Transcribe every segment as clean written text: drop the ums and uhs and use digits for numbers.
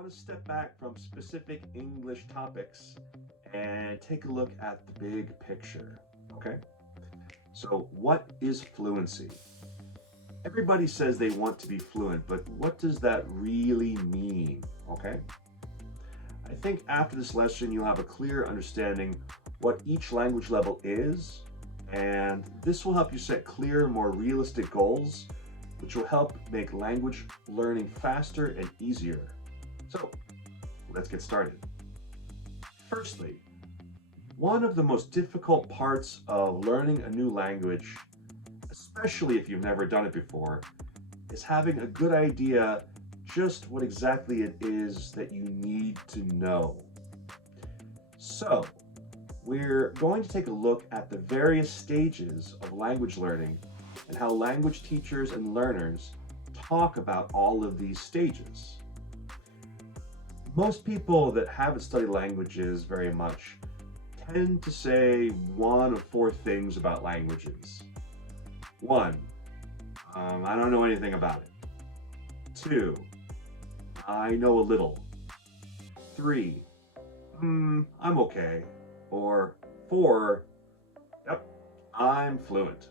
want to step back from specific English topics and take a look at the big picture. Okay? So, what is fluency? Everybody says they want to be fluent, but what does that really mean? Okay? I think after this lesson, you'll have a clear understanding what each language level is, and this will help you set clear, more realistic goals, which will help make language learning faster and easier. So, let's get started. Firstly, one of the most difficult parts of learning a new language, especially if you've never done it before, is having a good idea just what exactly it is that you need to know. So, we're going to take a look at the various stages of language learning and how language teachers and learners talk about all of these stages. Most people that haven't studied languages very much tend to say one of four things about languages. One, I don't know anything about it. Two, I know a little. Three, I'm okay. Or four, yep, I'm fluent.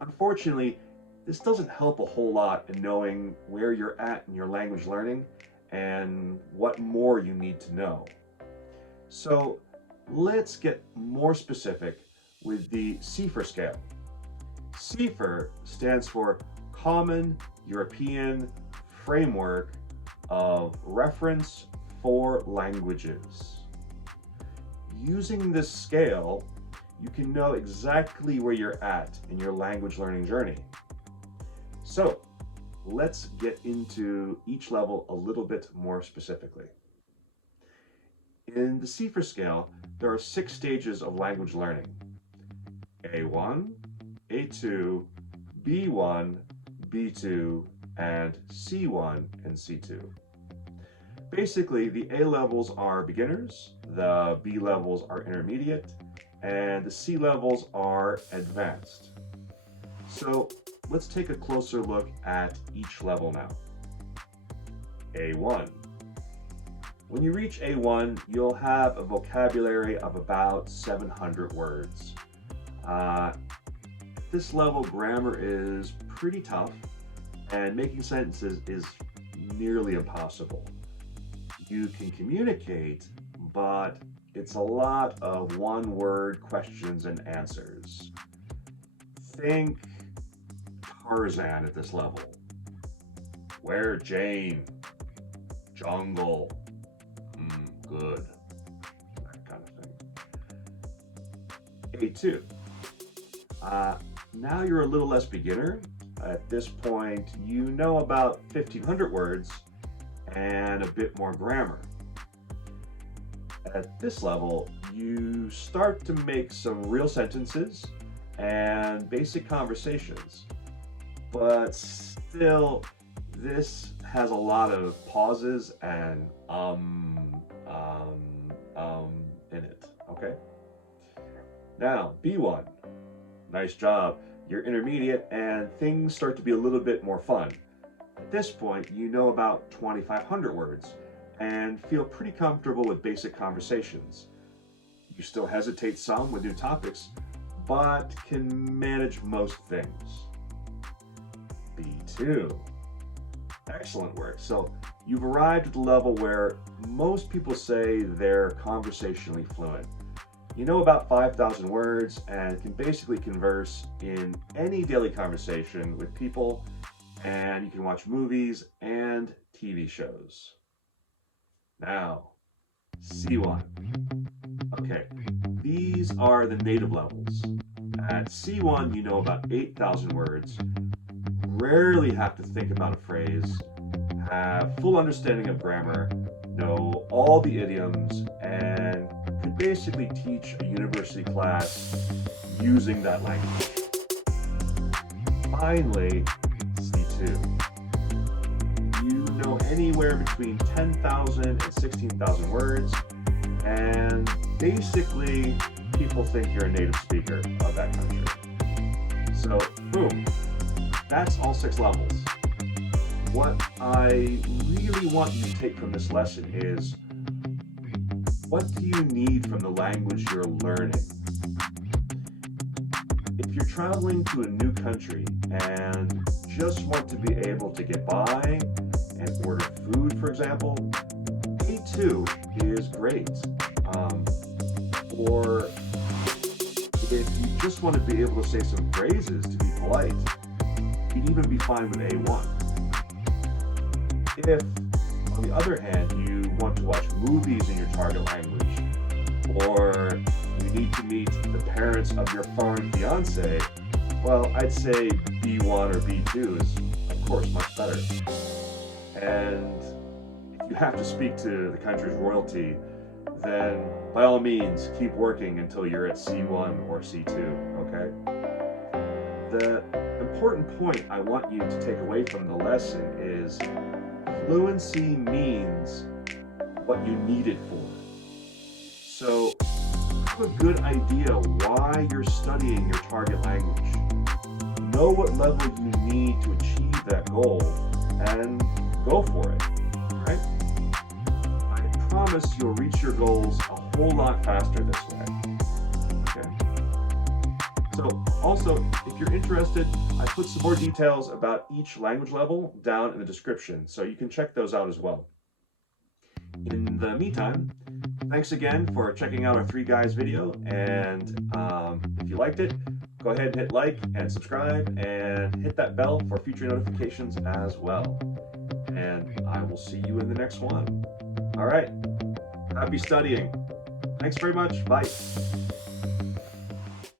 Unfortunately, this doesn't help a whole lot in knowing where you're at in your language learning and what more you need to know. So let's get more specific with the CEFR scale. CEFR stands for Common European Framework of Reference for Languages. Using this scale, you can know exactly where you're at in your language learning journey. So, let's get into each level a little bit more specifically. In the CEFR scale, there are 6 stages of language learning: A1, A2, B1, B2, and C1 and C2. Basically, the A levels are beginners, the B levels are intermediate, and the C levels are advanced. So let's take a closer look at each level now. A1. When you reach A1, you'll have a vocabulary of about 700 words. At this level, grammar is pretty tough, and making sentences is nearly impossible. You can communicate, but it's a lot of one-word questions and answers. Think Tarzan at this level. Where Jane? Jungle. Good. That kind of thing. A2. Now you're a little less beginner. At this point, you know about 1,500 words and a bit more grammar. At this level, you start to make some real sentences and basic conversations, but still, this has a lot of pauses and in it, okay? Now, B1, nice job. You're intermediate and things start to be a little bit more fun. At this point, you know about 2,500 words and feel pretty comfortable with basic conversations. You still hesitate some with new topics, but can manage most things. B2. Excellent work. So you've arrived at the level where most people say they're conversationally fluent. You know about 5,000 words and can basically converse in any daily conversation with people, and you can watch movies and TV shows. Now, C1. Okay, these are the native levels. At C1, you know about 8,000 words, rarely have to think about a phrase, have full understanding of grammar, know all the idioms, and could basically teach a university class using that language. Finally, C2. You know anywhere between 10,000 and 16,000 words, and basically people think you're a native speaker of that country. So, boom, that's all 6 levels. what I really want you to take from this lesson is, what do you need from the language you're learning? If you're traveling to a new country and just want to be able to get by and order food, for example, A2 is great. Or if you just want to be able to say some phrases to be polite, you'd even be fine with A1. If, on the other hand, you want to watch movies in your target language, or you need to meet the parents of your foreign fiance, well, I'd say B1 or B2 is, of course, much better. And if you have to speak to the country's royalty, then by all means, keep working until you're at C1 or C2, okay? The important point I want you to take away from the lesson is, fluency means what you need it for. So have a good idea why you're studying your target language. Know what level you need to achieve that goal and go for it, right? I promise you'll reach your goals a whole lot faster this way, okay? So also, if you're interested, I put some more details about each language level down in the description, so you can check those out as well. In the meantime, thanks again for checking out our 3 Guys video, and if you liked it, go ahead and hit like and subscribe and hit that bell for future notifications as well. And I will see you in the next one. All right, happy studying. Thanks very much. Bye.